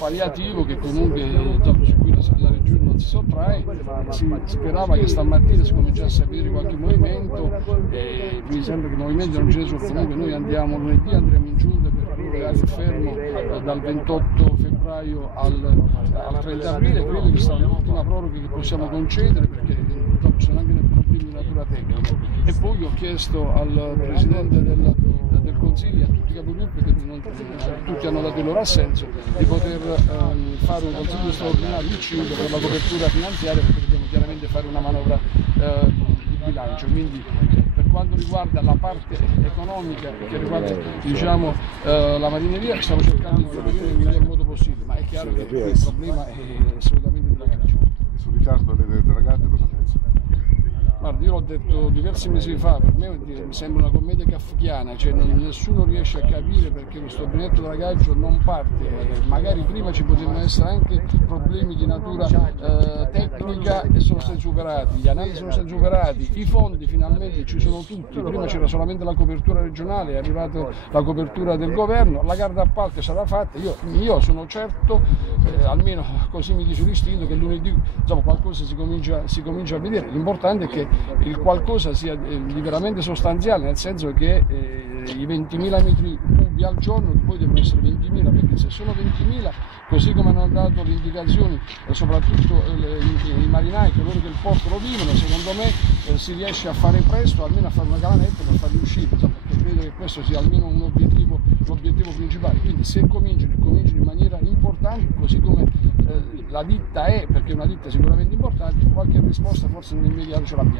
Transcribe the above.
palliativo che comunque su cui la Regione non si sottrae. Si sperava che stamattina si cominciasse a vedere qualche movimento, mi sembra che i movimenti non ce ne sono. Comunque noi andiamo lunedì, andremo in giunta per prorogare il fermo dal 28 febbraio al 30 aprile, credo che sia l'ultima proroga che possiamo concedere perché ci sono anche dei problemi di natura tecnica. E poi ho chiesto al Presidente del Consiglio e a tutti i capigruppo, che tutti hanno dato il loro assenso, di poter fare un consiglio straordinario di 5 per la copertura finanziaria, perché dobbiamo chiaramente fare una manovra di bilancio. Quindi per quanto riguarda la parte economica che riguarda diciamo, la marineria, stiamo cercando di provvedere nel miglior modo possibile, ma è chiaro che il problema è assolutamente dragaggio. Sul ritardo delle dragate cosa pensi? Guarda, io l'ho detto diversi mesi fa, per me mi sembra una commedia kafkiana, cioè nessuno riesce a capire perché questo benedetto dragaggio non parte. Magari prima ci potevano essere anche problemi di natura tecnica e sono stati superati, gli analisi sono stati superati, i fondi finalmente ci sono tutti, prima c'era solamente la copertura regionale, è arrivata la copertura del governo, la gara d'appalto sarà fatta, io sono certo, almeno così mi dice l'istinto, che lunedì insomma, qualcosa si comincia a vedere. L'importante è che il qualcosa sia di veramente sostanziale, nel senso che i 20.000 metri cubi al giorno poi devono essere 20.000, perché se sono 20.000, così come hanno dato le indicazioni soprattutto i marinai, coloro che il porto lo vivono, secondo me si riesce a fare presto, almeno a fare una calanetta per farli uscire, perché credo che questo sia almeno l'obiettivo principale. Quindi se cominciano in maniera importante, così come la ditta è, perché è una ditta sicuramente importante, qualche risposta forse nell'immediato ce l'abbiamo.